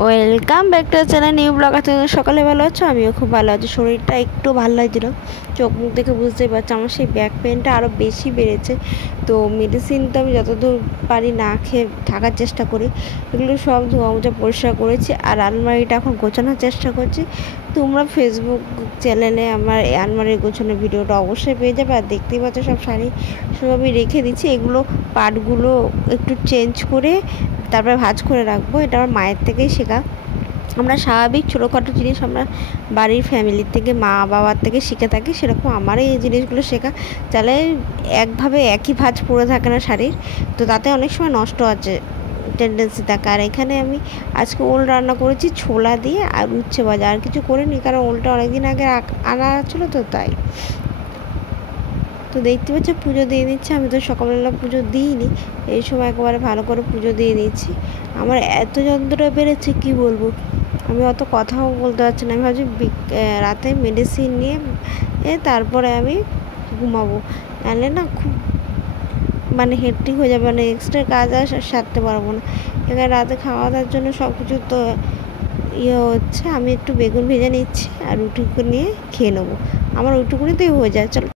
Welcome back to channel new blog. আছে সকালে ভালো আছো? আমিও খুব ভালো আছি। শরীরটা একটু ভালো লাগছিল, চোখ মুখ দেখে বুঝতেই পারছি আমার সেই ব্যাক পেনটা আরও বেশি বেড়েছে। তো মেডিসিন তো আমি যতদূর পারি না খেয়ে থাকার চেষ্টা করি। এগুলো সব ধোয়া মোজা পরিষ্কার করেছি আর আলমারিটা এখন গোছানোর চেষ্টা করছি। তোমরা ফেসবুক চ্যানেলে আমার এই আলমারির গোছানোর ভিডিওটা অবশ্যই পেয়ে যাবে। আর দেখতেই পাচ্ছ সব শাড়ি সব আমি রেখে দিচ্ছি। এগুলো পার্টগুলো একটু চেঞ্জ করে তারপরে ভাঁজ করে রাখবো। এটা আমার মায়ের থেকেই শেখা। আমরা স্বাভাবিক ছোটোখাটো জিনিস আমরা বাড়ির ফ্যামিলির থেকে মা বাবার থেকে শিখে থাকি, সেরকম আমারই এই জিনিসগুলো শেখা। তাহলে একভাবে একই ভাঁজ পড়ে থাকে না শাড়ির, তো তাতে অনেক সময় নষ্ট আছে টেন্ডেন্সি থাকে। আর এখানে আমি আজকে ওল রান্না করেছি ছোলা দিয়ে আর উচ্ছে ভাজা, আর কিছু করিনি কারণ ওলটা অনেকদিন আগে আনা ছিল তো তাই। তো দেখতে পাচ্ছি পুজো দিয়ে নিচ্ছে। আমি তো সকালবেলা পুজো দিইনি, এই সময় একেবারে ভালো করে পুজো দিয়ে দিচ্ছি। আমার এত যন্ত্রণা বেড়েছে কি বলবো, আমি অত কথাও বলতে পারছি না। আমি ভাবছি রাতে মেডিসিন নিয়ে তারপরে আমি ঘুমাবো, নাহলে না খুব হেডটিক হয়ে যাবে, এক্সট্রা কাজ আর সারতে পারবো না। এখানে রাতে খাওয়া দাওয়ার জন্য সব কিছু তো হচ্ছে। আমি একটু বেগুন ভেজে নিচ্ছি আর রুটি নিয়ে খেয়ে নেবো। আমার ওইটুকুনিতেই হয়ে যায়। চলো।